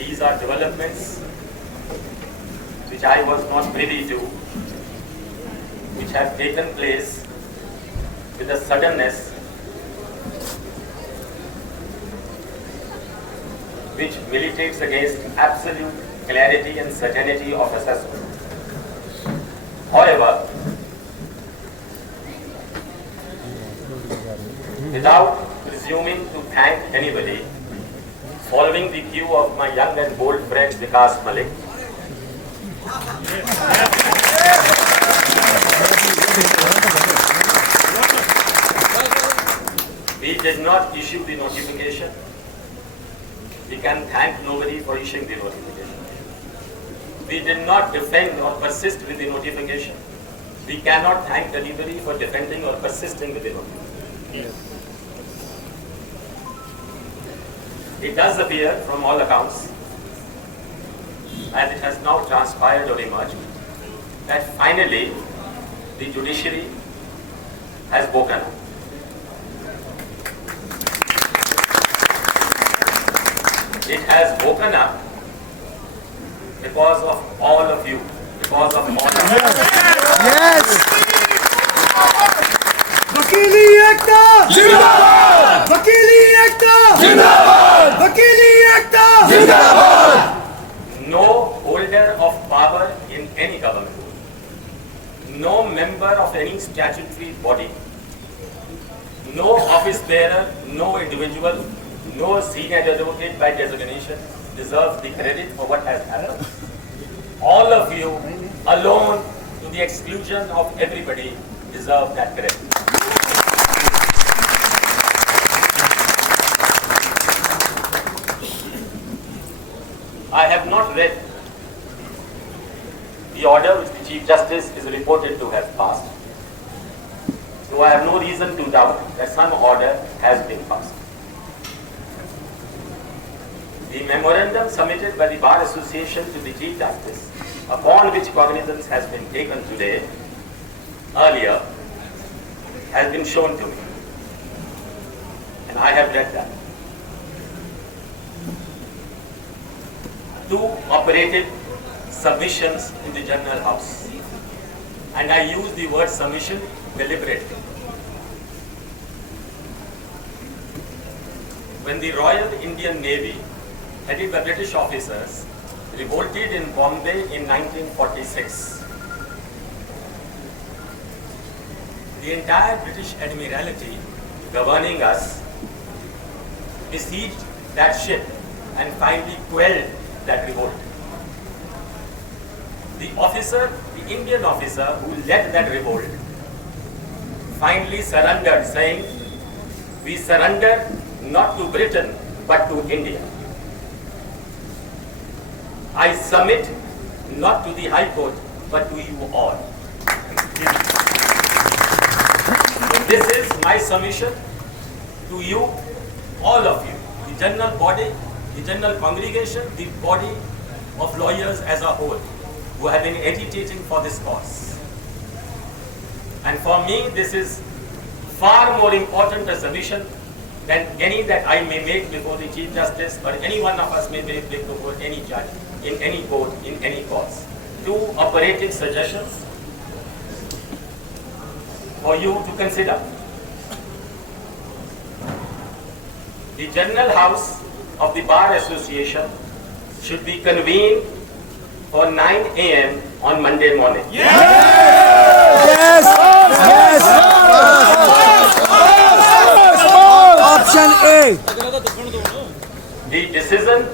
these are developments which I was not privy to, which have taken place with a suddenness which militates against absolute clarity and certainty of assessment. However, without presuming to thank anybody, following the cue of my young and bold friend Vikas Malik, we did not issue the notification. We can thank nobody for issuing the notification. We did not defend or persist with the notification. We cannot thank anybody for defending or persisting with the notification. It does appear from all accounts, as it has now transpired or emerged, that finally the judiciary has woken up. It has woken up because of all of you, because of all of you. Yes! वकीली एकता जिंदाबाद, वकीली एकता जिंदाबाद, वकीली एकता जिंदाबाद. No holder of power in any government, no member of any statutory body, no office bearer, no individual, no senior advocate by designation deserves the credit for what has happened. All of you, alone, to the exclusion of everybody, deserve that credit. I have not read the order which the Chief Justice is reported to have passed, so I have no reason to doubt that some order has been passed. The memorandum submitted by the Bar Association to the Chief Justice, upon which cognizance has been taken today, earlier, has been shown to me, and I have read that. Two operative submissions in the General House, and I use the word submission deliberately. When the Royal Indian Navy, headed by British officers, revolted in Bombay in 1946, the entire British Admiralty governing us besieged that ship and finally quelled that revolt. The officer, the Indian officer who led that revolt, finally surrendered, saying, "We surrender not to Britain but to India. I submit not to the High Court but to you all." So this is my submission to you, all of you, the general body, the general congregation, the body of lawyers as a whole, who have been agitating for this cause. And for me, this is far more important a submission than any that I may make before the Chief Justice or any one of us may make before any judge, in any court, in any cause. Two operative suggestions for you to consider. The General House of the Bar Association should be convened for 9 a.m. on Monday morning. Yes! Yes! Option A. The decision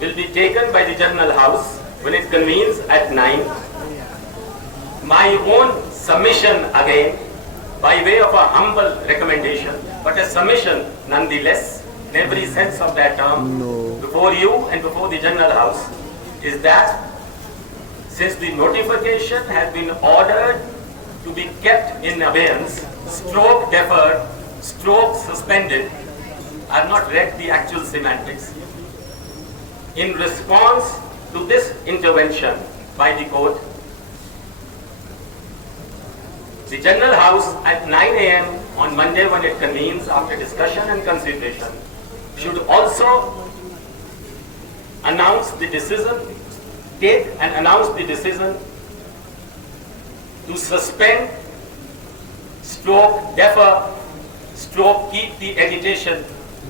will be taken by the General House when it convenes at 9. My own submission again, by way of a humble recommendation, but a submission nonetheless, in every sense of that term, before you and before the General House, is that since the notification has been ordered to be kept in abeyance, stroke deferred, stroke suspended, I have not read the actual semantics. In response to this intervention by the court, the General House at 9 a.m. on Monday when it convenes after discussion and consideration should also announce the decision, take and announce the decision to suspend, stroke defer, stroke keep the agitation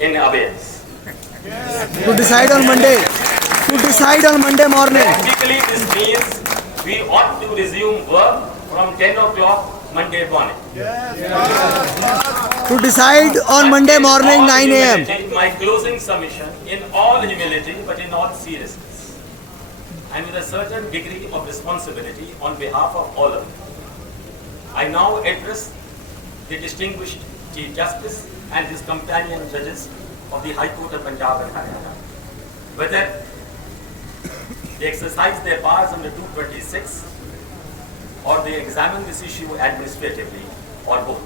in abeyance. To decide on Monday. To decide on Monday morning. Practically, this means we ought to resume work from 10 o'clock Monday morning. To decide on Monday morning 9 a.m. My closing submission in all humility but in all seriousness and with a certain degree of responsibility on behalf of all of you. I now address the distinguished Chief Justice and his companion judges of the High Court of Punjab and Haryana, whether they exercise their powers under 226 or they examine this issue administratively or both.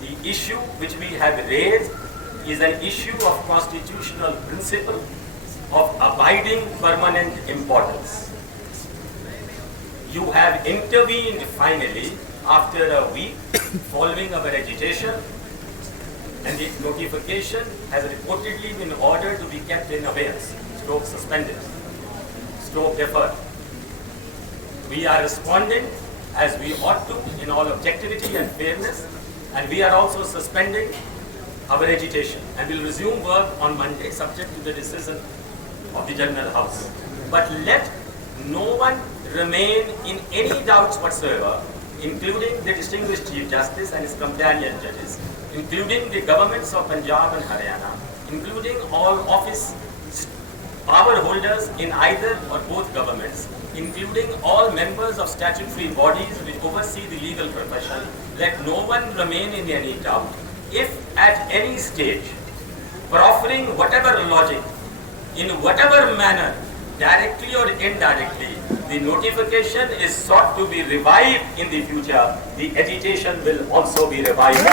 The issue which we have raised is an issue of constitutional principle of abiding permanent importance. You have intervened finally after a week following our agitation, and the notification has reportedly been ordered to be kept in abeyance, stroke suspended, stroke deferred. We are responding as we ought to in all objectivity and fairness, and we are also suspending our agitation and will resume work on Monday subject to the decision of the General House. But let no one remain in any doubts whatsoever, including the distinguished Chief Justice and his companion judges, including the governments of Punjab and Haryana, including all office power holders in either or both governments, including all members of statutory bodies which oversee the legal profession. Let no one remain in any doubt. If at any stage, proffering whatever logic, in whatever manner, directly or indirectly, the notification is sought to be revived in the future, the agitation will also be revived.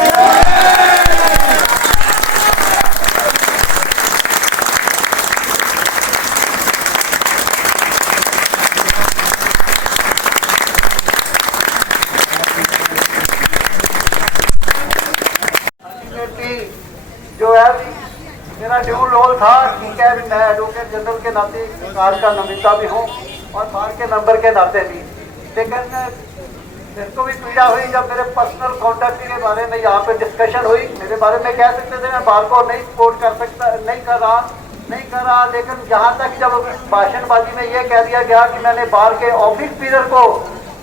जो है मेरा dual role था, ठीक है, मैं advocate general के नाते car का नमिता भी हूँ और बार के मेंबर के नाते भी, लेकिन मेरे को भी पीड़ा हुई जब मेरे पर्सनल कॉन्टैक्ट के बारे में यहाँ पे डिस्कशन हुई। मेरे बारे में कह सकते थे मैं बार को नहीं सपोर्ट कर सकता, नहीं कर रहा, लेकिन यहाँ तक जब भाषणबाजी में ये कह दिया गया कि मैंने बार के ऑफिस पीरियड को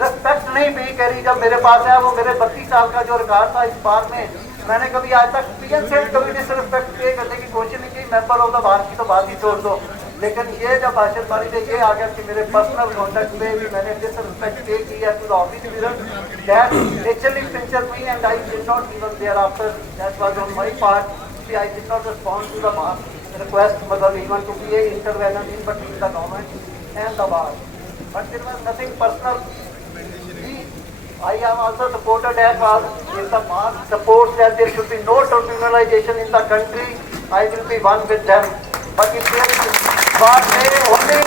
रिस्पेक्ट नहीं भी करी, जब मेरे पास है वो मेरे 32 साल का जो रिकॉर्ड था इस बार में, मैंने कभी आज तक पीएम से कभी डिसरिस्पेक्ट पे करने की कोशिश नहीं की। मेंबर ऑफ द बार की तो बात ही छोड़ दो, लेकिन ये जब भाषणबाजी में ये आ गया कि मेरे पर्सनल कॉन्टैक्ट में भी मैंने डिसरिस्पेक्ट पे की है to the office period, that naturally pinched me and I did not even there after, that was on my part, I did not respond to the bar request, मतलब even to be a intervention in between the government and the bar, but there was nothing personal. I am also supported as well. If the bar supports that there should be no tribunalization in the country, I will be one with them. But if there is bar say only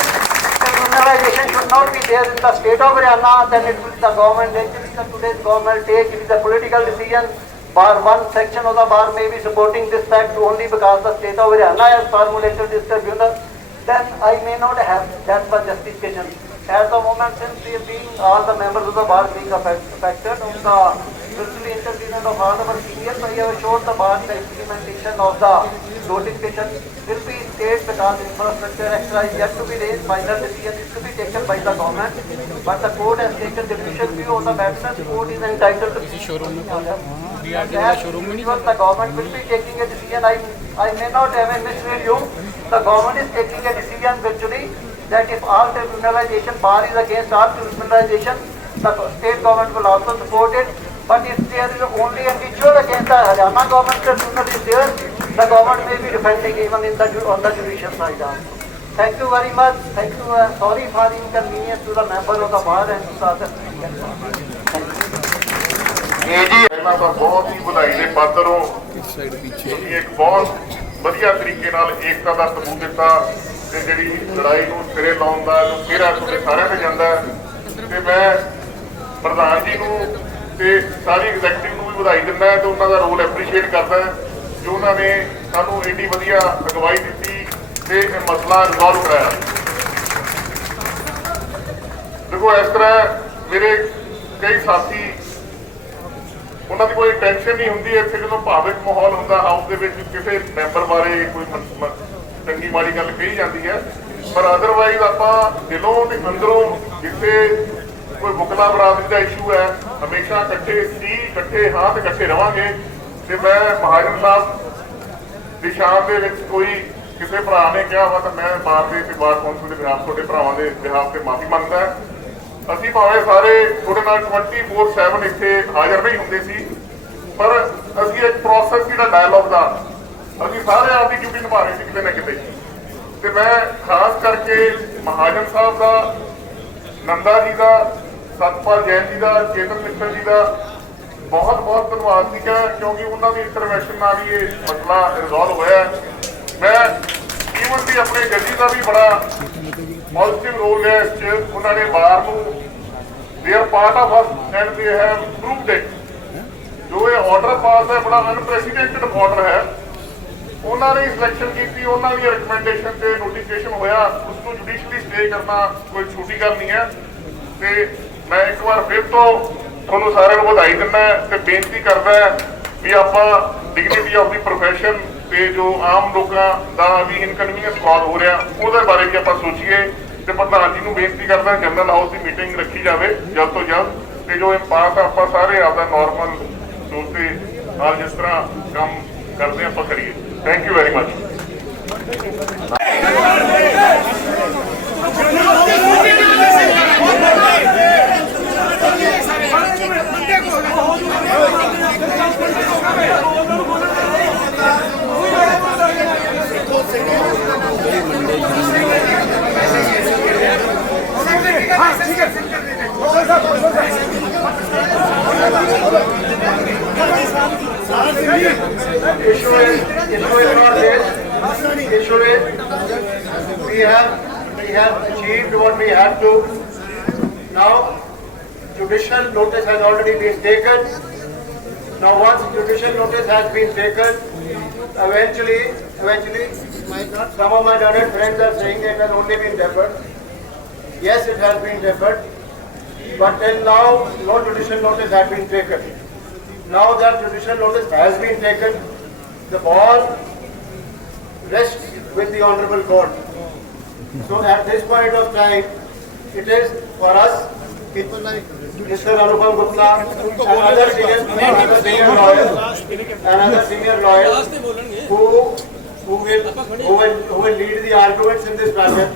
tribunalization should not be there in the state of Haryana, then it will be the government. Actually, the today's government take it is a political decision. Bar one section of the bar may be supporting this fact only because the state of Haryana has formulated this tribunal. Then I may not have that much justification. At the moment, since we have been all the members of the bar being affected on the virtually intervention of all our seniors, I have assured the bar the implementation of the notification will be stayed because infrastructure extra is yet to be raised. Final decision is to be taken by the government, but the court has taken the judicial view on the matter. The court is entitled to the government will be taking a decision. I may not have misread you. The government is taking a decision virtually that if all tribunalization, bar is against all tribunalization, the state government will also support it. But if there is only a ritual against the Haryana government tribunal is there, the government may be defending even in the on the judicial side also. Thank you very much. Thank you. Sorry for inconvenience to the member of the bar and to the other speakers. ਇਹ ਜੀ ਪਹਿਲਾਂ ਤਾਂ ਬਹੁਤ ਹੀ ਵਧਾਈ ਦੇ ਪਾਤਰ ਹੋ, ਤੁਸੀਂ ਇੱਕ ਬਹੁਤ ਵਧੀਆ ਤਰੀਕੇ ਨਾਲ ਏਕਤਾ ਦਾ ਸਬੂਤ ਦਿੱਤਾ ਤੇ ਜਿਹੜੀ ਲੜਾਈ ਨੂੰ ਸਿਰੇ ਲਾਉਣ ਦਾ ਜੋ ਕਿਹੜਾ ਤੁਹਾਡੇ ਸਾਰਿਆਂ ਤੇ ਜਾਂਦਾ ਤੇ ਮੈਂ ਪ੍ਰਧਾਨ ਜੀ ਨੂੰ ਤੇ ਸਾਰੀ ਐਗਜ਼ੈਕਟਿਵ ਨੂੰ ਵੀ ਵਧਾਈ ਦਿੰਦਾ ਤੇ ਉਹਨਾਂ ਦਾ ਰੋਲ ਐਪਰੀਸ਼ੀਏਟ ਕਰਦਾ ਜੋ ਉਹਨਾਂ ਨੇ ਸਾਨੂੰ ਏਡੀ ਵਧੀਆ ਅਗਵਾਈ ਦਿੱਤੀ ਤੇ ਇਹ ਮਸਲਾ ਰਿਜ਼ੋਲਵ ਕਰਾਇਆ। ਦੇਖੋ ਇਸ ਤਰ੍ਹਾਂ ਮੇਰੇ ਕਈ ਸਾਥੀ, ਉਹਨਾਂ ਦੀ ਕੋਈ ਟੈਨਸ਼ਨ ਨਹੀਂ ਹੁੰਦੀ ਇੱਥੇ ਜਦੋਂ ਭਾਵਿਕ ਮਾਹੌਲ ਹੁੰਦਾ ਹਾਊਸ ਦੇ ਵਿੱਚ, ਕਿਸੇ ਮੈਂਬਰ ਬਾਰੇ ਕੋਈ ਚੰਗੀ ਮਾੜੀ ਗੱਲ ਕਹੀ ਜਾਂਦੀ ਹੈ, ਪਰ ਅਦਰਵਾਈਜ਼ ਆਪਾਂ ਦਿਲੋਂ ਤੇ ਅੰਦਰੋਂ ਜਿੱਥੇ ਕੋਈ ਮੁਕਲਾ ਬਰਾਦਰੀ ਦਾ ਇਸ਼ੂ ਹੈ ਹਮੇਸ਼ਾ ਇਕੱਠੇ ਸੀ, ਇਕੱਠੇ ਹਾਂ ਤੇ ਇਕੱਠੇ ਰਵਾਂਗੇ। ਤੇ ਮੈਂ ਮਹਾਜਨ ਸਾਹਿਬ ਦੀ ਸ਼ਾਨ ਦੇ ਵਿੱਚ ਕੋਈ ਕਿਸੇ ਭਰਾ ਨੇ ਕਿਹਾ ਵਾ ਤਾਂ ਮੈਂ ਬਾਰ ਦੇ ਤੇ ਬਾਰ ਕੌਂਸਲ ਦੇ ਬਿਹਾਫ ਤੁਹਾਡੇ ਭਰਾਵਾਂ ਦੇ ਬਿਹਾਫ ਤੇ ਮਾਫੀ ਮੰਗਦਾ। ਅਸੀਂ ਭਾਵੇਂ ਸਾਰੇ ਤੁਹਾਡੇ ਨਾਲ 24/7 ਇੱਥੇ ਹਾਜ਼ਰ ਨਹੀਂ ਹੁੰਦੇ ਸੀ, ਪਰ ਅਸੀਂ ਇੱਕ ਪ੍ਰੋਸੈਸ ਜਿਹੜਾ ਡਾਇਲੌਗ ਦਾ ਅਸੀਂ ਸਾਰੇ ਆਪਦੀ ਡਿਊਟੀ ਨਿਭਾ ਰਹੇ ਸੀ ਕਿਤੇ ਨਾ ਕਿਤੇ। ਤੇ ਮੈਂ ਖਾਸ ਕਰਕੇ ਮਹਾਜਨ ਸਾਹਿਬ ਦਾ, ਨੰਦਾ ਜੀ ਦਾ, ਸਤਪਾਲ ਜੈਨ ਜੀ ਦਾ, ਚੇਤਨ ਮਿੱਤਲ ਜੀ ਦਾ ਬਹੁਤ ਬਹੁਤ ਧੰਨਵਾਦ ਸੀਗਾ, ਕਿਉਂਕਿ ਉਹਨਾਂ ਦੀ ਇੰਟਰਵੈਂਸ਼ਨ ਨਾਲ ਹੀ ਇਹ ਮਸਲਾ ਰਿਜ਼ੋਲਵ ਹੋਇਆ। ਮੈਂ ਈਵਨ ਦੀ ਆਪਣੇ ਜੱਜੀ ਦਾ ਵੀ ਬੜਾ ਪੋਜ਼ਿਟਿਵ ਰੋਲ ਹੈ ਇਸ 'ਚ। ਉਹਨਾਂ ਨੇ ਬਾਰ ਨੂੰ they are part of us and they have proved it. ਜੋ ਇਹ ਆਰਡਰ ਪਾਸ ਹੈ ਬੜਾ ਅਨਪ੍ਰੈਸੀਡੈਂਟਡ ਆਰਡਰ ਹੈ। ਉਹਨਾਂ ਨੇ ਸਿਲੈਕਸ਼ਨ ਕੀਤੀ, ਉਹਨਾਂ ਦੀ ਰਿਕਮੈਂਡੇਸ਼ਨ ਤੇ ਨੋਟੀਫਿਕੇਸ਼ਨ ਹੋਇਆ, ਉਸ ਨੂੰ ਜੁਡੀਸ਼ੀਅਲੀ ਸਟੇ ਕਰਨਾ ਕੋਈ ਛੋਟੀ ਗੱਲ ਨਹੀਂ ਹੈ। ਤੇ ਮੈਂ ਇੱਕ ਵਾਰ ਫਿਰ ਤੋਂ ਤੁਹਾਨੂੰ ਸਾਰਿਆਂ ਨੂੰ ਵਧਾਈ ਦਿੰਦਾ ਤੇ ਬੇਨਤੀ ਕਰਦਾ ਵੀ ਆਪਾਂ ਡਿਗਨਿਟੀ ਆਫ ਦੀ ਪ੍ਰੋਫੈਸ਼ਨ ਤੇ ਜੋ ਆਮ ਲੋਕਾਂ ਦਾ ਵੀ ਇਨਕਨਵੀਨੀਅੰਸ ਕਾਜ਼ ਹੋ ਰਿਹਾ ਉਹਦੇ ਬਾਰੇ ਵੀ ਆਪਾਂ ਸੋਚੀਏ। ਤੇ ਪ੍ਰਧਾਨ ਜੀ ਨੂੰ ਬੇਨਤੀ ਕਰਦਾ ਜਨਰਲ ਹਾਊਸ ਦੀ ਮੀਟਿੰਗ ਰੱਖੀ ਜਾਵੇ ਜਲਦ ਤੋਂ ਜਲਦ, ਤੇ ਜੋ ਇਨਸਾਫ ਆਪਾਂ ਸਾਰੇ ਆਪਦਾ ਨਾਰਮਲ ਸੋਚਦੇ ਨਾਲ ਜਿਸ ਤਰ੍ਹਾਂ ਕੰਮ ਕਰਦੇ ਆਪਾਂ ਕਰੀਏ। Thank you very much. We have achieved what we had to. Now, judicial notice has already been taken. Now, once judicial notice has been taken, eventually, some of my learned friends are saying it has only been deferred. Yes, it has been deferred, but till now, no judicial notice has been taken. Now that judicial notice has been taken, the ball rests with the Honorable Court. So at this point of time, it is for us, Mr. Anupam Gupta and other senior lawyers who will lead the arguments in this matter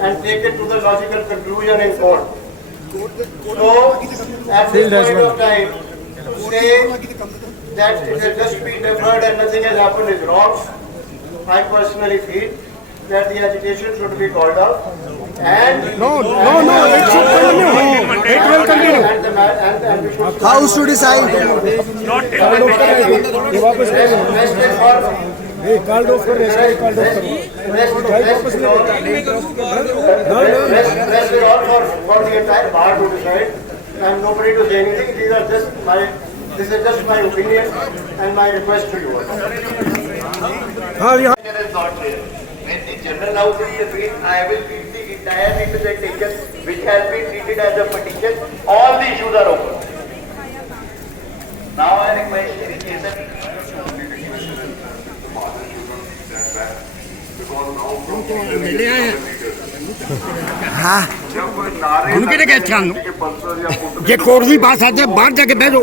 and take it to the logical conclusion in court. So at this point of time, to say that it has just been deferred and nothing has happened is wrong. I personally feel that the agitation should be called off and No, it should continue. It will continue. and we should House to decide. Rest is all for the entire bar to decide and nobody to say anything. This is just my opinion and my request to you. It is not there. When the general house is agreed, I will read the entire representation which has been treated as a petition. All the issues are open. Now I request Jason. ਹੁਣ ਕਿਹਨੇ ਕਹਿ ਇੱਥੇ ਆਉਣ ਨੂੰ? ਜੇ court ਦੀ ਬਾਤ ਅੱਜ ਬਾਹਰ ਜਾ ਕੇ ਬਹਿ ਜਾਓ।